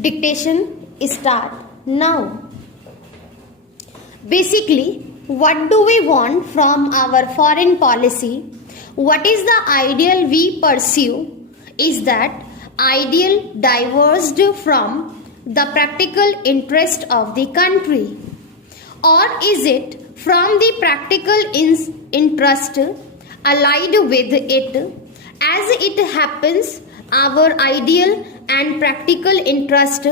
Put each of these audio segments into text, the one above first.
Dictation start now. Basically, what do we want from our foreign policy? What is the ideal we pursue? Is that ideal diverged from the practical interest of the country? Or is it from the practical interest allied with it? As it happens, our ideal and practical interest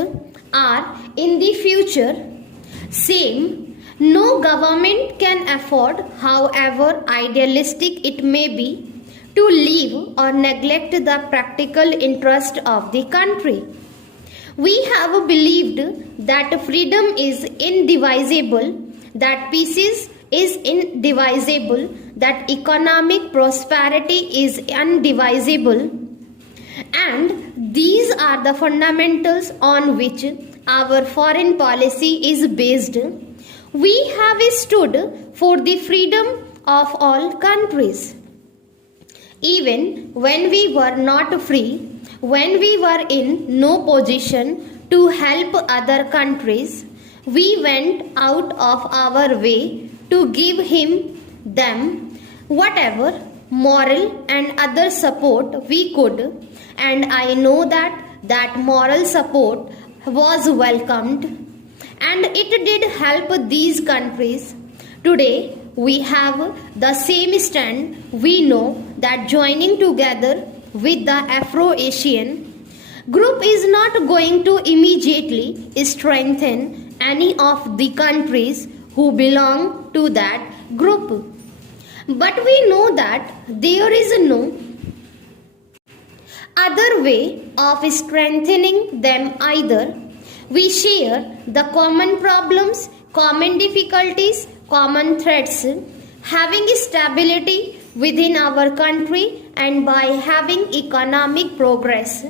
are in the future same. No government can afford, however idealistic it may be, to leave or neglect the practical interest of the country. We have believed that freedom is indivisible, that peace is indivisible, that economic prosperity is indivisible, and these are the fundamentals on which our foreign policy is based. We have stood for the freedom of all countries. Even when we were not free, when we were in no position to help other countries, we went out of our way to give them whatever moral and other support we could, and I know that moral support was welcomed and it did help these countries. Today we have the same stand. We know that joining together with the Afro-Asian group is not going to immediately strengthen any of the countries who belong to that group. But we know that there is no other way of strengthening them either. We share the common problems, common difficulties, common threats. Having stability within our country and by having economic progress,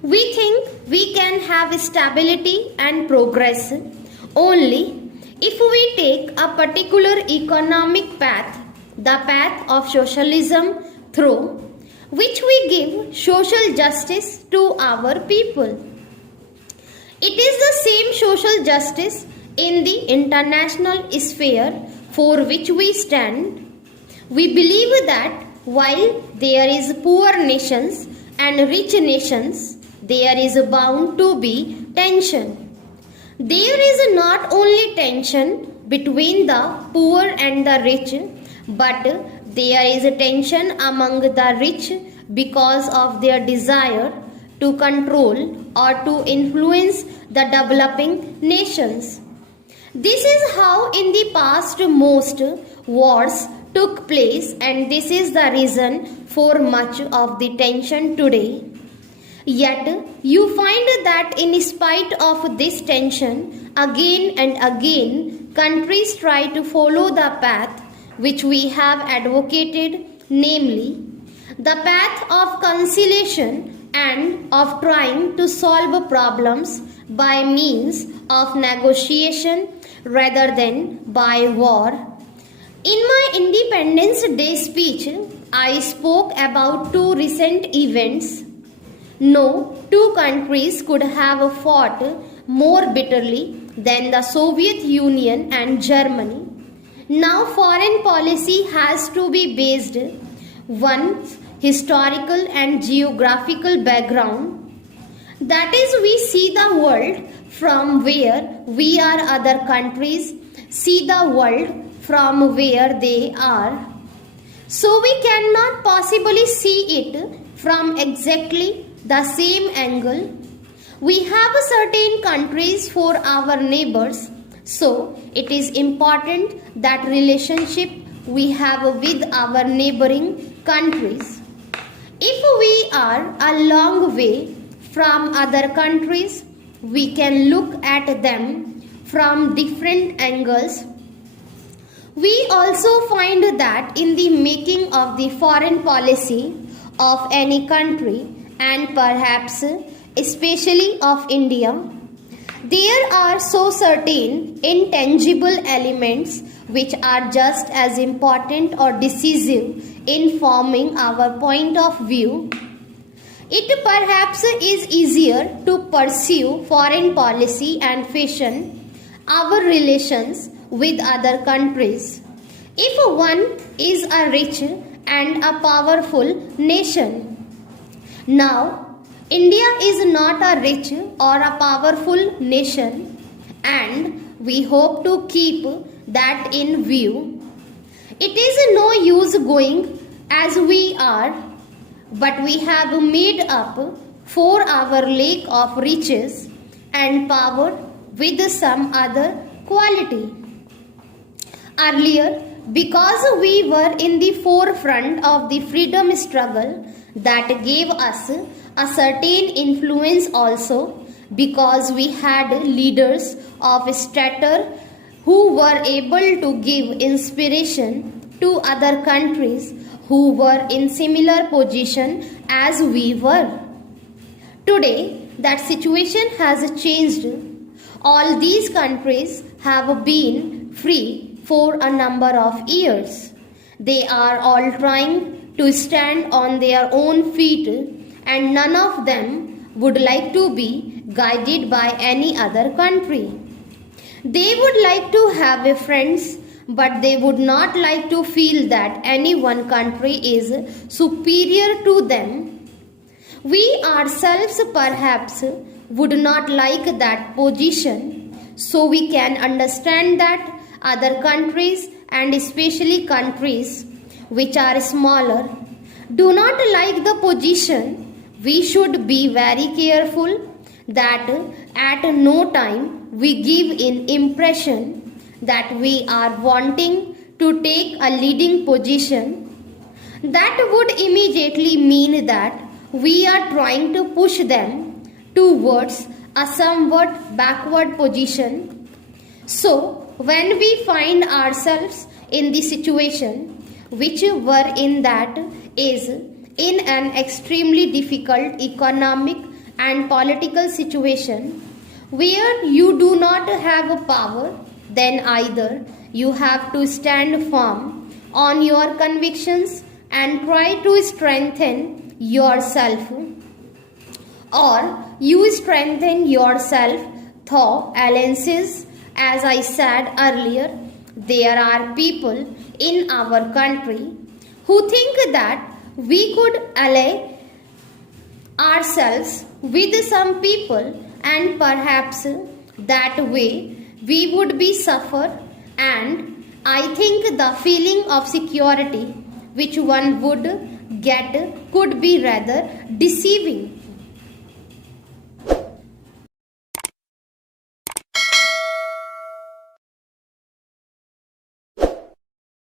we think we can have stability and progress only if we take a particular economic path, the path of socialism, through which we give social justice to our people. It is the same social justice in the international sphere for which we stand. We believe that while there is poor nations and rich nations, there is bound to be tension. There is not only tension between the poor and the rich, but there is tension among the rich because of their desire to control or to influence the developing nations. This is how in the past most wars took place, and this is the reason for much of the tension today. Yet you find that in spite of this tension, again and again countries try to follow the path which we have advocated, namely the path of conciliation and of trying to solve problems by means of negotiation rather than by war. In my Independence Day speech, I spoke about two recent events. No two countries could have fought more bitterly than the Soviet Union and Germany. Now foreign policy has to be based on historical and geographical background. That is, we see the world from where we are, other countries see the world from where they are. So we cannot possibly see it from exactly the same angle. We have certain countries for our neighbors, so it is important that relationship we have with our neighboring countries. If we are a long way from other countries, we can look at them from different angles. We also find that in the making of the foreign policy of any country, and perhaps especially of India, there are so certain intangible elements which are just as important or decisive in forming our point of view. It perhaps is easier to pursue foreign policy and fashion our relations with other countries if one is a rich and a powerful nation. Now, India is not a rich or a powerful nation, and we hope to keep that in view. It is no use going as we are, but we have made up for our lack of riches and power with some other quality. Earlier, because we were in the forefront of the freedom struggle, that gave us a certain influence also, because we had leaders of stature who were able to give inspiration to other countries who were in similar position as we were. Today, that situation has changed. All these countries have been free for a number of years. They are all trying to stand on their own feet, and none of them would like to be guided by any other country. They would like to have friends, but they would not like to feel that any one country is superior to them. We ourselves perhaps would not like that position, so we can understand that other countries, and especially countries which are smaller, do not like the position. We should be very careful that at no time we give an impression that we are wanting to take a leading position. That would immediately mean that we are trying to push them towards a somewhat backward position. So, when we find ourselves in the situation which were in, that is in an extremely difficult economic and political situation where you do not have power, then either you have to stand firm on your convictions and try to strengthen yourself, or you strengthen yourself through alliances. As I said earlier, there are people in our country who think that we could ally ourselves with some people, and perhaps that way we would be suffer, and I think the feeling of security which one would get could be rather deceiving.